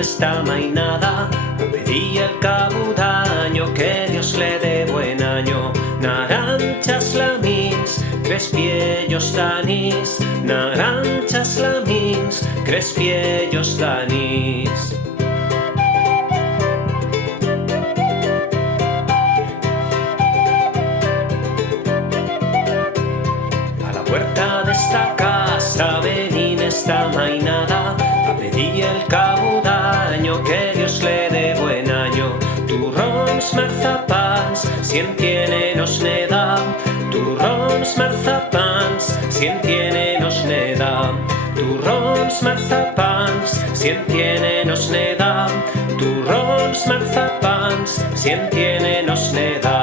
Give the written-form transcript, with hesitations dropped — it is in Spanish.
esta mainada a pedir el cabudaño, que Dios le dé buen año. Naranchas lamins, crespiellos danís, naranchas lamins, crespiellos danís. A la puerta de esta casa venín esta mainada a pedir el cabudaño, que Dios le dé buen año. Turrons, marzapans, si en tiene nos neda. Turrons, marzapans, si en tiene nos neda. Turrons, marzapans, si en tiene nos neda. Turrons, marzapans, si en tiene nos neda.